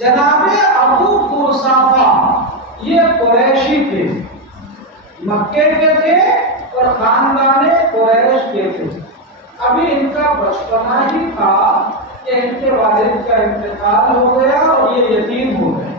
جناب ابو قرصافہ یہ قریشی تھے، مکے کے تھے اور خاندان قریش کے تھے۔ ابھی ان کا بچپنا ہی تھا کہ ان کے والد کا انتقال ہو گیا اور یہ یتیم ہو گئے۔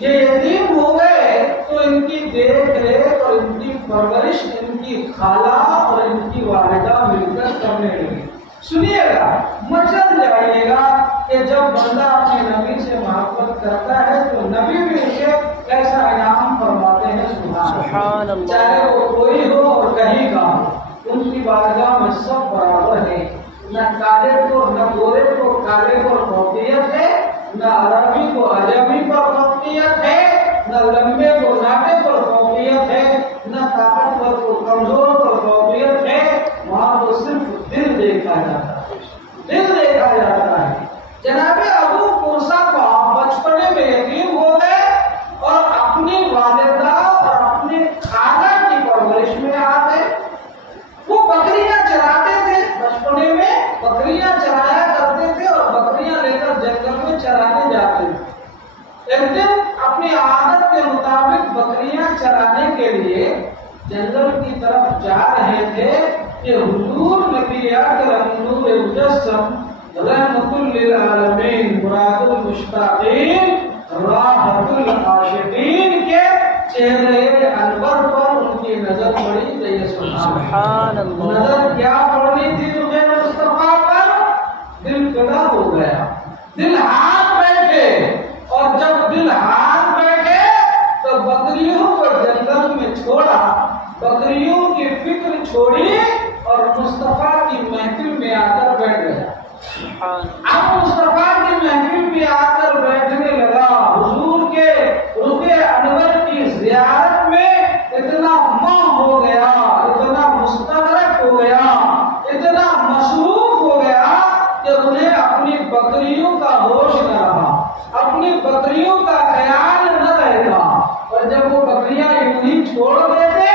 یہ یتیم ہو گئے تو ان کی دیکھ ریکھ اور ان کی پرورش ان کی خالہ اور ان کی والدہ مل کر کرنے لگی۔ سنیے گا، مچل جائیے گا کہ جب بندہ اپنے نبی سے محبت کرتا ہے تو نبی بھی اسے کیسا انعام فرماتے ہیں۔ سبحان اللہ۔ چاہے وہ کوئی ہو اور کہیں کا ہو، ان کی بارگاہ میں سب برابر ہے۔ نہ کالے کو نہ گورے کو کالے پر فوقیت ہے، نہ عربی کو عجمی پر فوقیت ہے، نہ لمبے کو ناٹے پر فوقیت ہے، نہ طاقتور کو کمزور پر فوقیت ہے۔ وہاں تو صرف دل دیکھا جاتا ہے، دل دیکھا جاتا ہے۔ جناب ابو قرصافہ بچپنے میں یتیم ہو گئے اور اپنی والدہ اور اپنے خالہ کی پرورش میں آ گئے۔ وہ بکریاں چراتے تھے، بچپنے میں بکریاں چرایا کرتے تھے اور بکریاں لے کر جنگل میں چرانے جاتے تھے۔ ایک دن اپنی عادت کے مطابق بکریاں چرانے کے لیے جنگل کی طرف جا رہے تھے کہ حضور نبی اکرم نور مجسم رحمت للعالمین مراد المشتاقین راحت العاشقین کے چہرے انور پر ان کی نظر پڑی۔ سبحان اللہ۔ نظر کیا پڑنی تھی تمہیں مصطفیٰ پر؟ دل فدا ہو گیا، دل ہاتھ بیٹھے، اور جب دل ہاتھ بیٹھے تو بکریوں کو جنگل میں چھوڑا، بکریوں کی فکر چھوڑی اور مصطفیٰ کی محفل میں آ کر بیٹھ گیا۔ اب مصطفیٰ کی محفل میں آ کر بیٹھنے لگا۔ حضور کے رخ انور کی زیارت میں اتنا ماہ ہو گیا، اتنا مستغرق ہو گیا، اتنا مصروف ہو گیا کہ انہیں اپنی بکریوں کا ہوش نہ رہا، اپنی بکریوں کا خیال نہ رہتا۔ اور جب وہ بکریاں یوں ہی چھوڑ دیتے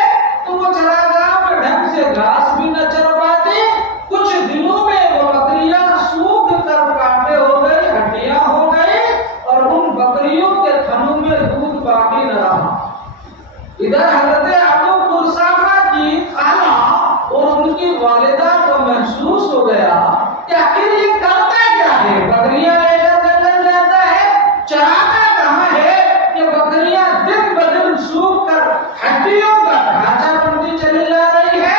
تو وہ چراگاہ میں ڈھنگ سے گھاس بھی نہ چر پاتی۔ کچھ دنوں میں وہ بکریاں سوکھ کر کانٹے ہو گئی، ہڈیاں ہو گئی، اور ان بکریوں کے تھنوں میں دودھ باقی نہ رہا۔ ادھر حضرت ابو قرصافہ کی خالہ اور ان کی والدہ کو محسوس ہو گیا کہ آخر یہ کرتا کیا ہے؟ بکریاں لے کر جنگل جاتا ہے، چراتا کہاں ہے کہ بکریاں دن بدن سوکھ کر ہڈیوں کا ڈھانچہ بنتی چلی جا رہی ہے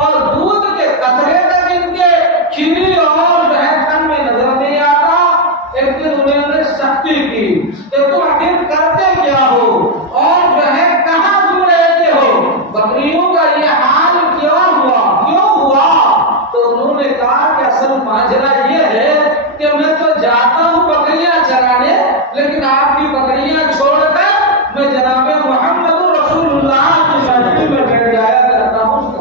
اور دودھ کے قطرے تک ان کے کھیری اور جو ہے تن میں نظر نہیں آتا۔ ایک دن انہوں نے سختی کی کہ تم آخر کرتے کیا ہو اور جو ہے کہاں تم رہتے ہو؟ بکریوں کا یہ حال کیا ہوا، کیوں ہوا؟ تو انہوں نے کہا کہ اصل ماجرا یہ ہے کہ میں تو جاتا ہوں بکریاں چرانے، لیکن آپ کی بکریاں چھوڑ کر میں جناب محمد رسول اللہ کی محفل میں بیٹھ جایا کرتا ہوں۔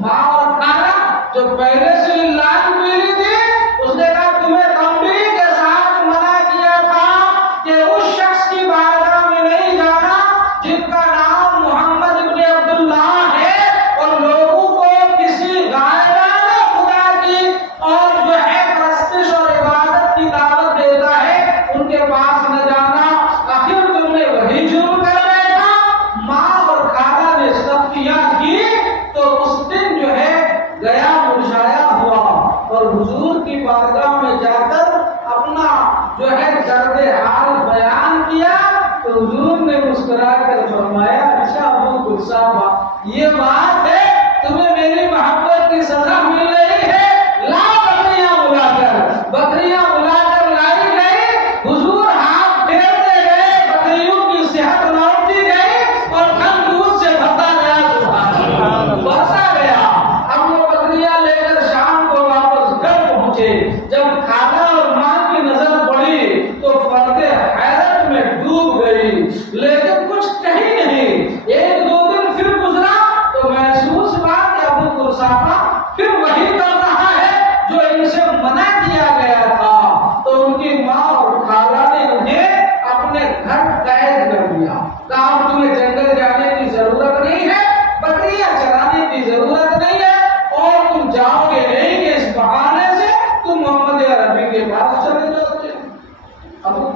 ماں اور خالہ جو پہلے سے لاج میری تھی، اس نے کہا تمہیں تنبیہ کے ساتھ منع کیا تھا کہ اس شخص کی بارگاہ میں نہیں جانا جن کا نام محمد ابن عبداللہ ہے اور لوگوں کو کسی غائبانہ خدا کی اور جو ہے پرستش اور عبادت کی دعوت دیتا ہے، ان کے پاس نہ جانا۔ آخر تم نے وہی جرم کر بیٹھا۔ ماں اور خالہ نے سختیاں کی تو اس دن جو ہے گیا مرجھایا ہوا اور حضور کی بارگاہ میں جا کر اپنا جو ہے درد حال بیان کیا تو حضور نے مسکرا کر فرمایا، اچھا ابو قرصافہ یہ بات ہے، تمہیں میری محبت کی سزا مل رہی ہے، لا بکریاں بلا کر، بکریاں بلا کر لائی گئی۔ حضور ہاتھ پھیرتے گئے، بکریوں کی صحت لوٹتی گئی اور تھن دودھ سے بھرتا گیا، برسا گیا۔ اب وہ بکریاں لے کر شام کو واپس گھر پہنچے۔ جب خالہ اور ماں کی نظر پڑی تو فرد حیرت میں ڈوب گئی، لیکن کچھ کہیں نہیں۔ ایک دو دن پھر گزرا تو محسوس ہوا کہ ابو قرصافہ پھر وہی